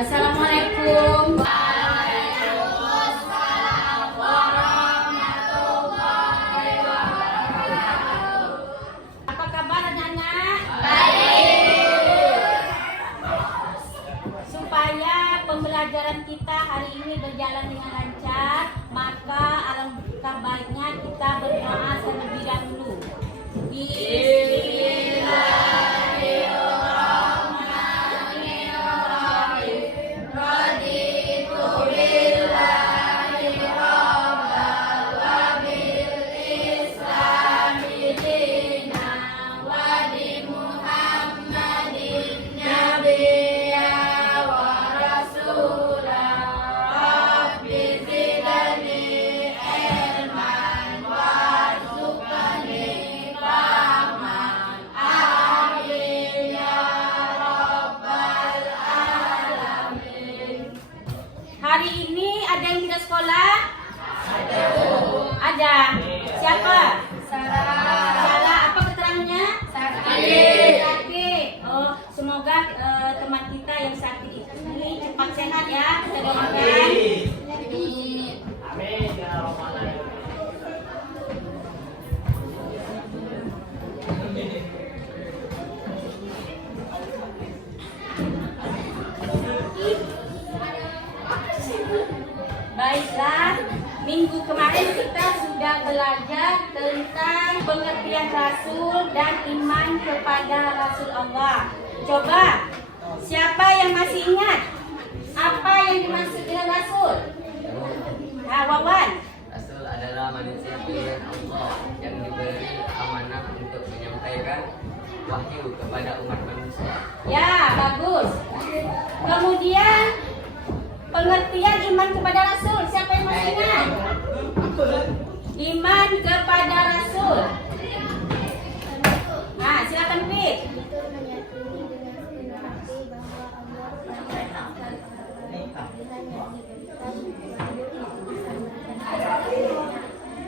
Assalamualaikum. Apa kabar anak-anak? Baik. Supaya pembelajaran kita hari ini berjalan dengan lancar, maka alangkah baiknya kita berdoa terlebih dahulu. Hari ini ada yang tidak sekolah? Ada. Siapa? Sarah. Apa keterangannya? Sakit. Oh, semoga teman kita yang sakit ini cepat sehat ya. Kita doakan. Amin. Baiklah, minggu kemarin kita sudah belajar tentang pengertian Rasul dan iman kepada Rasul Allah. Coba, siapa yang masih ingat apa yang dimaksud dengan Rasul? Nah, Wawan. Rasul adalah manusia pilihan Allah yang diberi amanah untuk menyampaikan wahyu kepada umat manusia. Ya, bagus. Kemudian pengertian iman kepada Rasul, siapa yang masih ingat? Iman kepada Rasul. Nah, silakan Pit.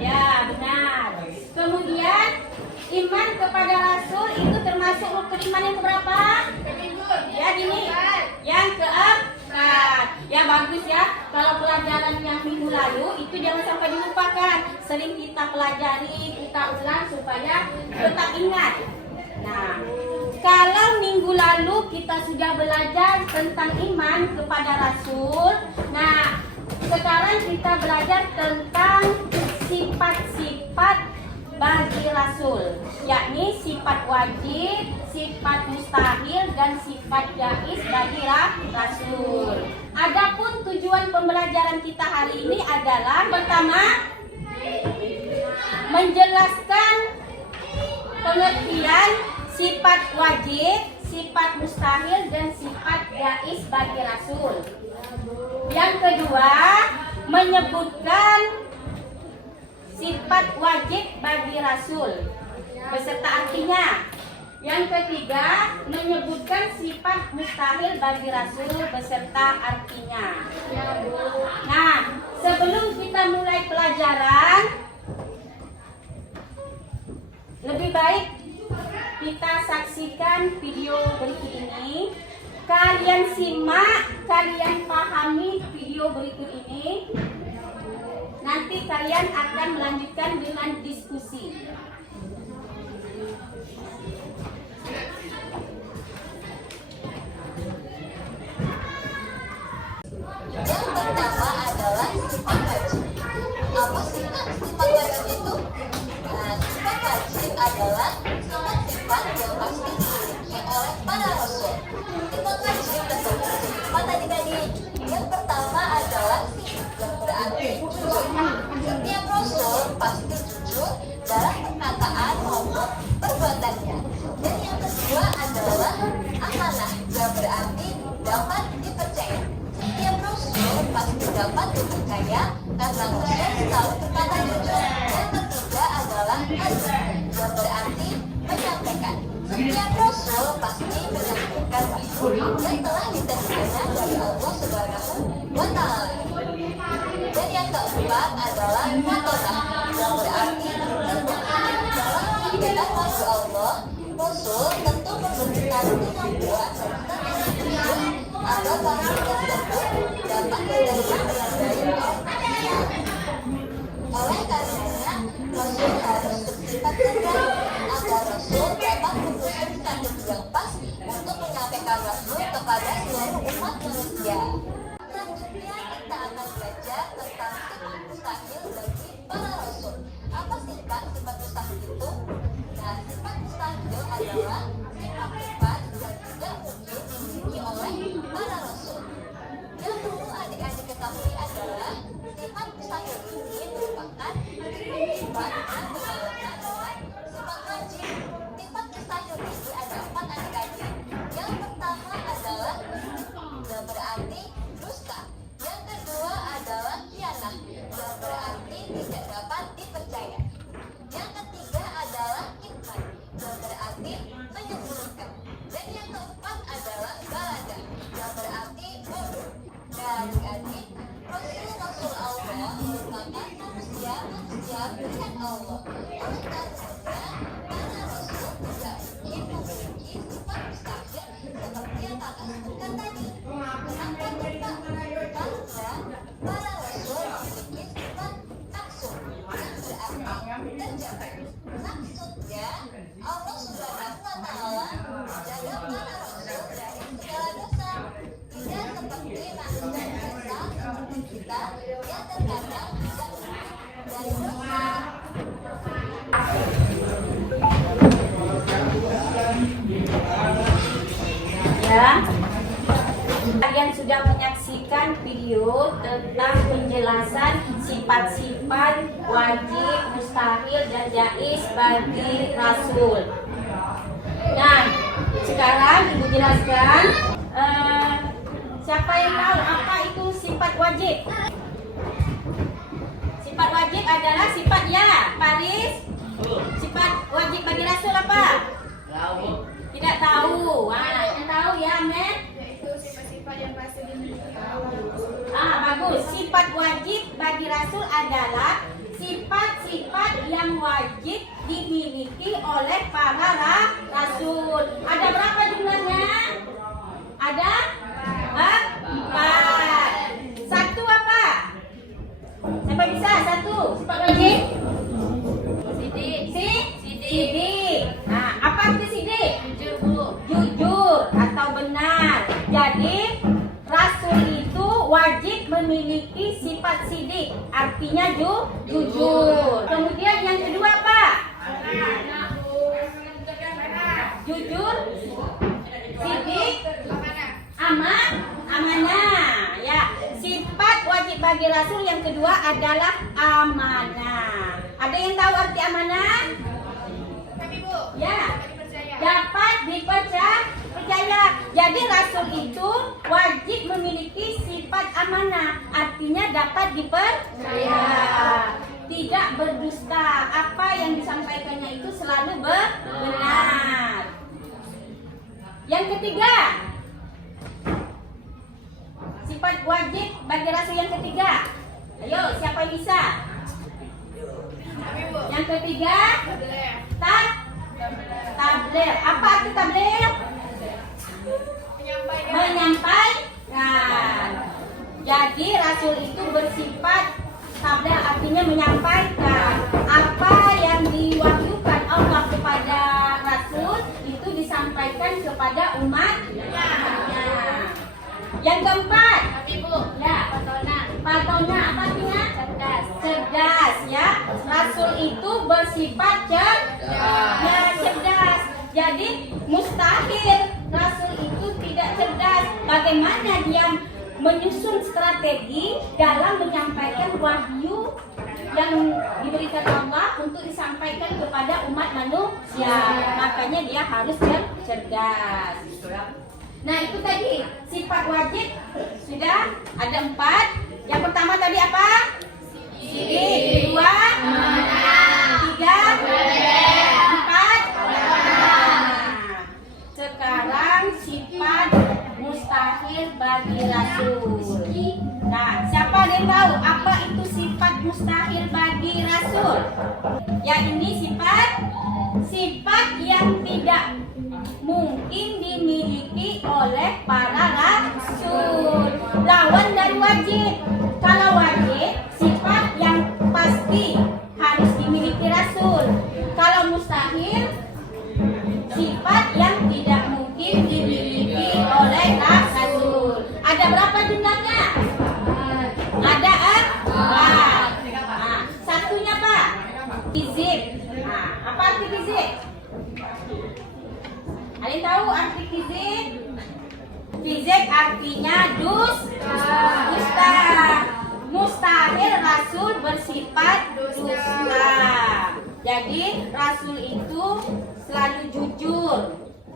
Ya, benar. Kemudian iman kepada Rasul itu termasuk rukun iman yang keberapa? Ya, gini. Yang keempat. Ya, bagus ya. Kalau pelajaran yang minggu lalu itu jangan sampai dilupakan. Sering kita pelajari, kita ulang supaya tetap ingat. Nah, kalau minggu lalu kita sudah belajar tentang iman kepada Rasul. Nah, sekarang kita belajar tentang sifat-sifat bagi Rasul, yakni sifat wajib, sifat mustahil, dan sifat jaiz bagi Rasul. Adapun tujuan pembelajaran kita hari ini adalah pertama, menjelaskan pengertian sifat wajib, sifat mustahil, dan sifat jaiz bagi Rasul. Yang kedua, menyebutkan sifat wajib bagi Rasul beserta artinya. Yang ketiga, menyebutkan sifat mustahil bagi Rasul beserta artinya. Nah, sebelum kita mulai pelajaran, lebih baik kita saksikan video berikut ini. Kalian simak, kalian pahami video berikut ini. Nanti kalian akan melanjutkan dengan diskusi. Yang pertama adalah sifat wajib. Apa sih sifat wajib itu? Nah, sifat wajib adalah sifat-sifat yang pasti dimiliki oleh para rasul. Sifat wajib tersebut mana adik-adik? Yang pertama adalah yang berarti jujur. Setiap rasul pasti jujur dalam perkataan maupun perbuatannya. Dan yang kedua adalah amanah, yang berarti dapat dipercaya. Setiap rasul pasti dapat dipercaya karena rasul selalu berkata jujur. Yang ketiga adalah adil, yang berarti menyampaikan. Setiap rasul pasti menyampaikan wahyu yang telah diterimanya dari Allah Subhanahu wa Ta'ala. Dan yang keempat adalah matodah, yang berarti terbukti dalam menyampaikan wahyu Allah. Rasul tentu membutuhkan kemampuan serta kesediaan agar rasul tersebut dapat menerima beladai manusia. Oleh karenanya, rasul harus bersifat tegas agar rasul dapat menyusun strategi yang pas untuk menyampaikan rasul kepada seluruh umat manusia. Selanjutnya kita akan belajar tentang sifat mustahil bagi para rasul. Apa sih Kak sifat mustahil itu? Nah, sifat mustahil adalah sifat-sifat yang tidak mungkin dimiliki oleh para rasul. Yang perlu adik-adik ketahui adalah sifat mustahil ini merupakan sifat yang berkaitan dengan sifat wajib. Sifat mustahil ini ada 4 adik-adik. Yang pertama adalah yang berarti dusta. Yang kedua adalah khianah, yang berarti tidak dapat dipercaya. Yang ketiga adalah kitman, yang berarti menyembunyikan. Dan yang keempat adalah balada, yang berarti bodoh. Dan adik-adik, Rasul Allah merupakan manusia pilihan Allah. Oleh karenanya, para rasul tidak mungkin memiliki sifat mustahil seperti yang kakak sebutkan tadi. Kenapa tuh Kak? Karena para rasul memiliki sifat maksud, yang berarti terjaga. Maksudnya, Allah Subhanahu wa Ta'ala menjaga para rasul dari segala dosa. Tidak seperti manusia biasa seperti kita yang terkadang bisa luput dari dosa. Ya, kalian sudah menyaksikan video tentang penjelasan sifat-sifat wajib, mustahil, dan jaiz bagi Rasul. Nah, sekarang Ibu jelaskan siapa yang tahu apa itu sifat wajib? Sifat wajib adalah sifat ya, Paris. Sifat wajib bagi Rasul apa? Tidak tahu. Yang tahu ya, Men? Yaitu sifat-sifat yang pasti dimiliki Allah. Bagus. Sifat wajib bagi Rasul adalah sifat-sifat yang wajib dimiliki oleh para Rasul. Ada berapa jumlahnya? Ada 4. Satu apa? Siapa bisa? Satu. Sifat wajib? Sidik. Nah, apa arti sidik? Jujur atau benar. Jadi Rasul itu wajib memiliki sifat sidik, artinya jujur. Kemudian yang kedua apa? Jujur, sidik, amanah. Ya, sifat wajib bagi Rasul yang kedua adalah amanah. Ada yang tahu arti amanah? Tapi Bu, Ya. dipercaya. Dapat dipercaya. Jadi Rasul itu wajib memiliki sifat amanah, artinya dapat dipercaya, tidak berdusta. Apa yang disampaikannya itu selalu benar. Yang ketiga, sifat wajib bagi Rasul yang ketiga. Ayo, siapa yang bisa? Tapi Bu, Yang ketiga, boleh. tabligh. Apa arti tabligh? Menyampaikan. Jadi Rasul itu bersifat tabligh, artinya menyampaikan apa yang diwahyukan Allah kepada Rasul itu disampaikan kepada umatnya. Yang keempat, Tapi Bu, ya, patona apa artinya? Cerdas ya. Rasul itu bersifat cerdas. Jadi mustahil Rasul itu tidak cerdas. Bagaimana dia menyusun strategi dalam menyampaikan wahyu yang diberikan Allah untuk disampaikan kepada umat manusia. Makanya dia harus cerdas. Nah, itu tadi sifat wajib sudah ada 4. Yang pertama tadi apa? Sidik. 2, 3, 4. Sekarang sifat mustahil bagi Rasul. Nah, siapa yang tahu apa itu sifat mustahil bagi Rasul? Ya, ini sifat yang tidak mungkin dimiliki oleh para rasul. lawan dari wajib. Kalau wajib, sifat yang pasti harus dimiliki Rasul. Kalau mustahil, sifat yang tidak mungkin dimiliki oleh Rasul. Ada berapa jumlahnya? Ada empat. Nah, satunya Pak, fizik. Nah, apa arti fizik? Ada yang tahu arti fizik? Fizik artinya dusta. Mustahil Rasul bersifat dusta. Jadi Rasul itu selalu jujur,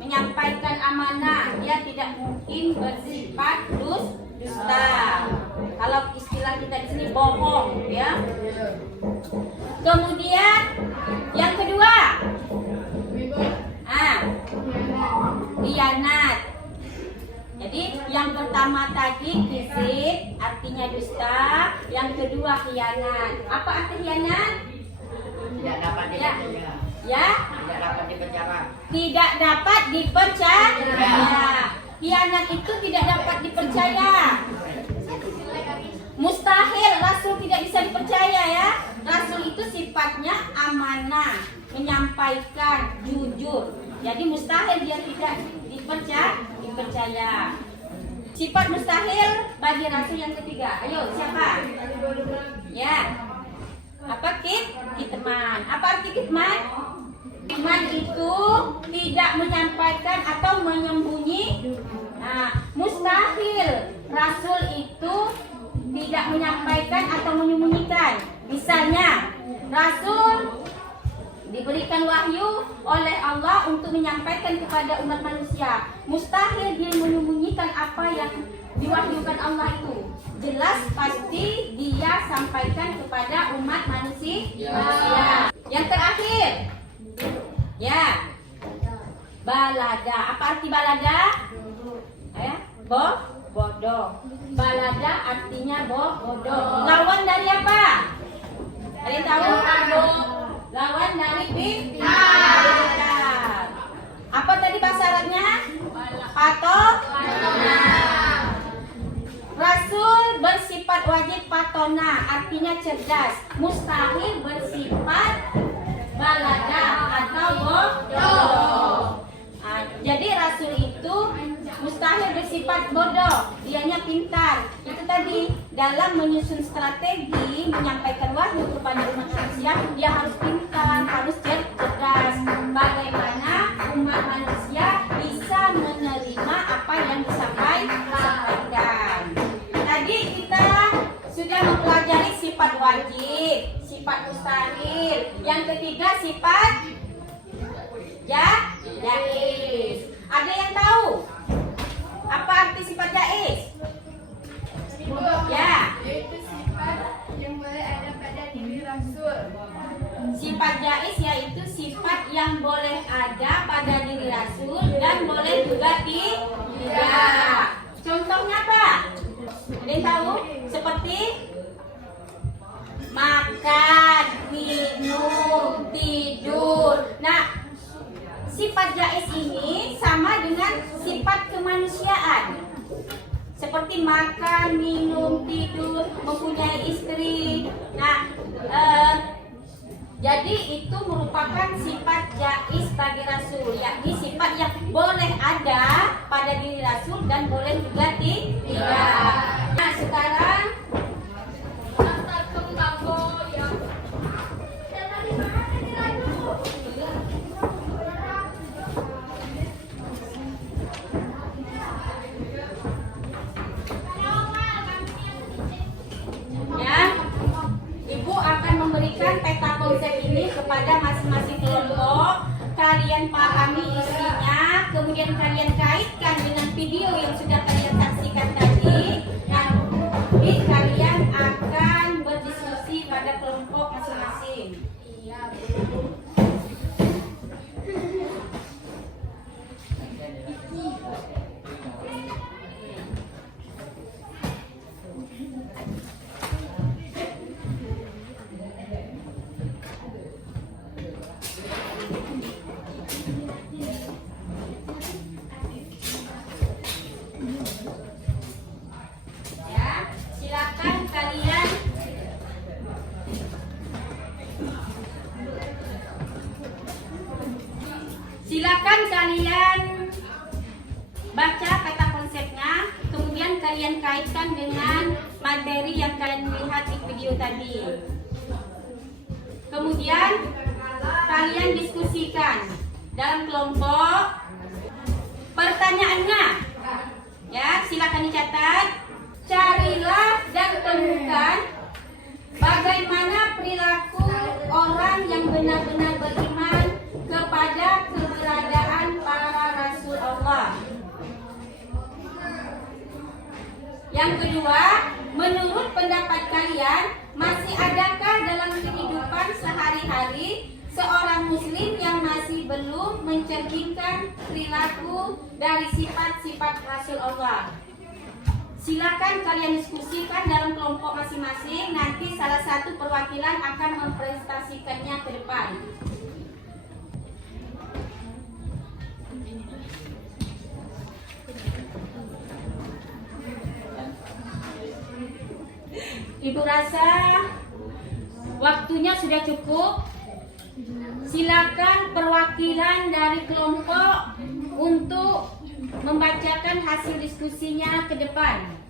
menyampaikan amanah. Dia tidak mungkin bersifat dusta. Kalau istilah kita di sini bohong, ya. Kemudian yang kedua, khianat. Jadi yang pertama tadi fizik artinya dusta, yang kedua khianat. Apa arti khianat? Tidak dapat dipercaya. Ya? Tidak dapat dipercaya. Tidak dapat dipercaya. Khianat itu tidak dapat dipercaya. Mustahil Rasul tidak bisa dipercaya, ya. Rasul itu sifatnya amanah, menyampaikan, jujur. Jadi mustahil dia tidak dipercaya. Sifat mustahil bagi Rasul yang ketiga. Ayo, siapa? Ya. Apa kitman? Apa arti kitman? Kitman itu tidak menyampaikan atau menyembunyi. Nah, mustahil Rasul itu tidak menyampaikan atau menyembunyikan. Misalnya, Rasul diberikan wahyu oleh Allah untuk menyampaikan kepada umat manusia. Mustahil dia menyembunyikan apa yang diwahyukan Allah itu. Jelas pasti dia sampaikan kepada umat manusia. Ya. Yang terakhir, ya, balada. Apa arti balada? Bodoh. Balada artinya bodoh. Lawan dari apa? Ada yang tahu? Lawan dari pintar. Apa tadi bahasa Arabnya? Patona. Rasul bersifat wajib patona, artinya cerdas. Mustahil bersifat balada atau bodoh. Nah, jadi Rasul itu mustahil bersifat bodoh, dianya pintar. Itu tadi dalam menyusun strategi menyampaikan wahyu kepada umat manusia, dia harus pintar, harus cerdas. Bagaimana umat manusia bisa menerima apa yang disampaikan. Tadi kita sudah mempelajari sifat wajib, sifat mustahil. Yang ketiga sifat jaiz. Ada yang tahu apa arti sifat jaiz? Ya. Yaitu sifat yang boleh ada pada diri Rasul. Sifat jaiz yaitu sifat yang boleh ada pada diri Rasul dan boleh juga tidak. Contohnya apa? Ada yang tahu? Seperti makan, minum, tidur. Nah, sifat jaiz ini sama dengan sifat kemanusiaan. Seperti makan, minum, tidur, mempunyai istri. Nah, jadi itu merupakan sifat jaiz bagi Rasul, yakni sifat yang boleh ada pada diri Rasul dan boleh juga tidak. Nah, sekarang Ibu akan memberikan peta konsep ini kepada masing-masing kelompok. Kalian pahami isinya, kemudian kalian kaitkan dengan video yang sudah kalian saksikan tadi. Nanti kalian akan berdiskusi pada kelompok masing-masing. kalian kaitkan dengan materi yang kalian lihat di video tadi. Kemudian kalian diskusikan dalam kelompok. Pertanyaannya, ya silakan dicatat. Carilah dan temukan bagaimana perilaku orang yang benar-benar beriman kepada keberadaan para rasul Allah. Yang kedua, menurut pendapat kalian, masih adakah dalam kehidupan sehari-hari seorang muslim yang masih belum mencerminkan perilaku dari sifat-sifat Rasul Allah? Silakan kalian diskusikan dalam kelompok masing-masing. Nanti salah satu perwakilan akan mempresentasikannya ke depan. Ibu rasa waktunya sudah cukup. Silakan perwakilan dari kelompok untuk membacakan hasil diskusinya ke depan.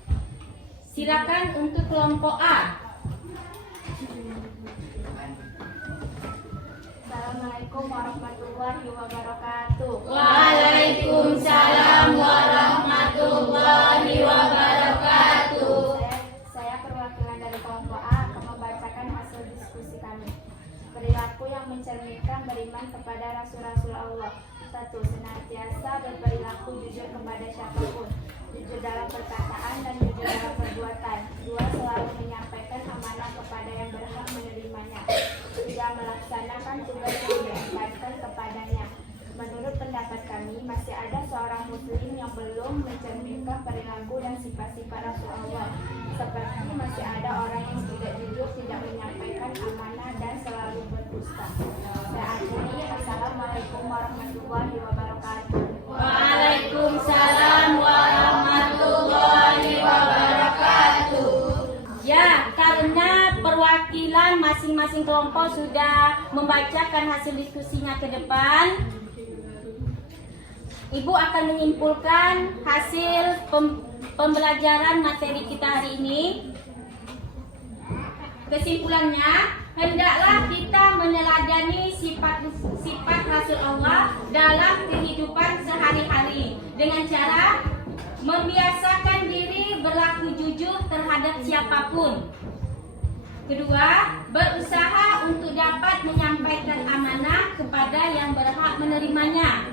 Silakan untuk kelompok A. Assalamualaikum warahmatullahi wabarakatuh. Waalaikumsalam warahmatullahi wabarakatuh. Saya perwakilan dari kelompok A akan membacakan hasil diskusi kami. Perilaku yang mencerminkan beriman kepada Rasul-Rasul Allah. 1. Senantiasa berperilaku jujur kepada siapapun, jujur dalam perkataan dan jujur dalam perbuatan. 2. Selalu menyampaikan amanah kepada yang berhak menerimanya. 3. Melaksanakan tugas yang diembankan kepadanya. Menurut pendapat kami, masih ada seorang muslim yang belum mencerminkan perilaku dan sifat-sifat Rasul Allah. Seperti masih ada orang yang tidak jujur, tidak menyampaikan amanah dan selalu berdusta. Saya akhiri. Assalamualaikum warahmatullahi wabarakatuh. Waalaikumsalam warahmatullahi wabarakatuh. Ya, karena perwakilan masing-masing kelompok sudah membacakan hasil diskusinya ke depan, Ibu akan menyimpulkan hasil pembelajaran materi kita hari ini. Kesimpulannya, hendaklah kita meneladani sifat Rasul Allah dalam kehidupan sehari-hari dengan cara membiasakan diri berlaku jujur terhadap siapapun. Kedua, berusaha untuk dapat menyampaikan amanah kepada yang berhak menerimanya.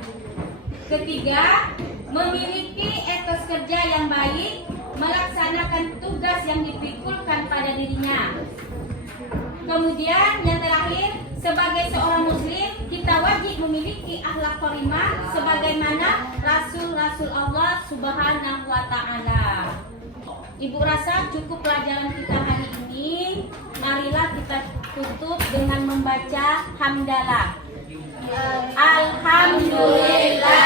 Ketiga, memiliki etos kerja yang baik, melaksanakan tugas yang dipikulkan pada dirinya. Kemudian yang terakhir, sebagai seorang muslim, kita wajib memiliki akhlak karimah sebagaimana Rasul-Rasul Allah Subhanahu wa taala. Ibu rasa cukup pelajaran kita hari ini. Marilah kita tutup dengan membaca hamdalah. Alhamdulillah